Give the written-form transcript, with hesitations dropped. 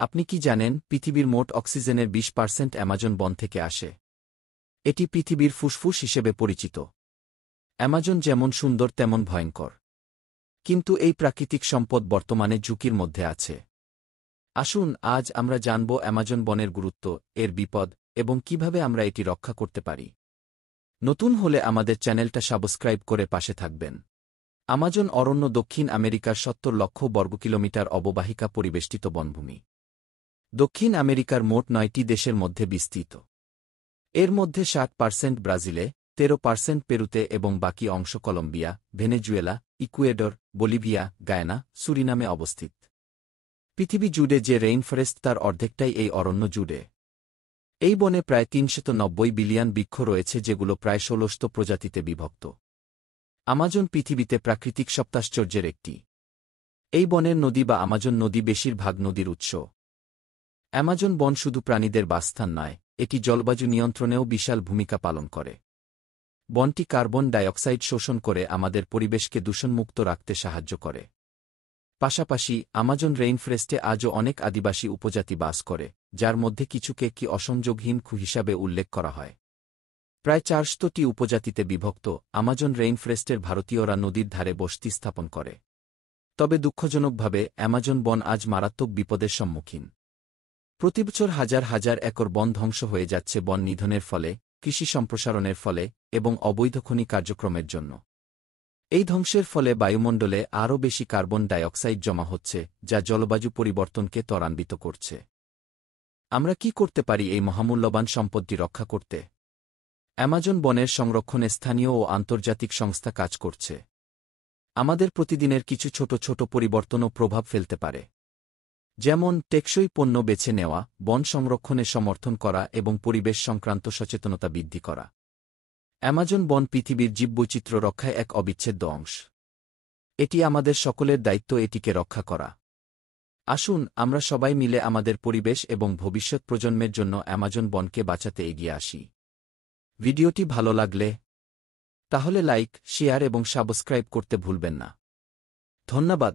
আপনি কি জানেন, পৃথিবীর মোট অক্সিজেনের 20% অ্যামাজন বন থেকে আসে? এটি পৃথিবীর ফুসফুস হিসেবে পরিচিত। অ্যামাজন যেমন সুন্দর তেমন ভয়ঙ্কর। কিন্তু এই প্রাকৃতিক সম্পদ বর্তমানে ঝুঁকির মধ্যে আছে। আসুন আজ আমরা জানব অ্যামাজন বনের গুরুত্ব, এর বিপদ, এবং কিভাবে আমরা এটি রক্ষা করতে পারি। নতুন হলে আমাদের চ্যানেলটা সাবস্ক্রাইব করে পাশে থাকবেন। আমাজন অরণ্য দক্ষিণ আমেরিকার 70 লক্ষ বর্গকিলোমিটার অববাহিকা পরিবেষ্টিত বনভূমি। দক্ষিণ আমেরিকার মোট 9টি দেশের মধ্যে বিস্তৃত। এর মধ্যে 60% ব্রাজিলে, 13% পেরুতে এবং বাকি অংশ Colombia, Venezuela, Ecuador, Bolivia, Guyana, সুরিনামে অবস্থিত। পৃথিবী জুড়ে যে রেইনফরেস্ট তার অর্ধেকটাই এই অরণ্য জুড়ে। এই বনে প্রায় 390 বিলিয়ন বৃক্ষ রয়েছে, যেগুলো প্রায় 1600 প্রজাতিতে বিভক্ত। আমাজন পৃথিবীতে প্রাকৃতিক সপ্তাশ্চর্যের একটি। এই বনের নদী বা আমাজন নদী বেশিরভাগ নদীর উৎস। অ্যামাজন বন শুধু প্রাণীদের বাসস্থান নয়, এটি জলবায়ু নিয়ন্ত্রণেও বিশাল ভূমিকা পালন করে। বনটি কার্বন ডাইঅক্সাইড শোষণ করে আমাদের পরিবেশকে দূষণমুক্ত রাখতে সাহায্য করে। পাশাপাশি আমাজন রেইনফরেস্টে আজও অনেক আদিবাসী উপজাতি বাস করে, যার মধ্যে কিছুকে কি অসংযোগহীন হিসাবে উল্লেখ করা হয়। প্রায় 400টি উপজাতিতে বিভক্ত আমাজন রেইনফরেস্টের ভারতীয়রা নদীর ধারে বসতি স্থাপন করে। তবে দুঃখজনকভাবে অ্যামাজন বন আজ মারাত্মক বিপদের সম্মুখীন। প্রতিবছর হাজার হাজার একর বন ধ্বংস হয়ে যাচ্ছে বন নিধনের ফলে, কৃষি সম্প্রসারণের ফলে এবং অবৈধ খনি কার্যক্রমের জন্য। এই ধ্বংসের ফলে বায়ুমণ্ডলে আরও বেশি কার্বন ডাইঅক্সাইড জমা হচ্ছে, যা জলবায়ু পরিবর্তনকে ত্বরান্বিত করছে। আমরা কি করতে পারি এই মহামূল্যবান সম্পদটি রক্ষা করতে? অ্যামাজন বনের সংরক্ষণে স্থানীয় ও আন্তর্জাতিক সংস্থা কাজ করছে। আমাদের প্রতিদিনের কিছু ছোট ছোট পরিবর্তনও প্রভাব ফেলতে পারে। যেমন টেকসই পণ্য বেছে নেওয়া, বন সংরক্ষণে সমর্থন করা এবং পরিবেশ সংক্রান্ত সচেতনতা বৃদ্ধি করা। অ্যামাজন বন পৃথিবীর জীববৈচিত্র্য রক্ষায় এক অবিচ্ছেদ্য অংশ। এটি আমাদের সকলের দায়িত্ব এটিকে রক্ষা করা। আসুন আমরা সবাই মিলে আমাদের পরিবেশ এবং ভবিষ্যৎ প্রজন্মের জন্য অ্যামাজন বনকে বাঁচাতে এগিয়ে আসি। ভিডিওটি ভালো লাগলে তাহলে লাইক, শেয়ার এবং সাবস্ক্রাইব করতে ভুলবেন না। ধন্যবাদ।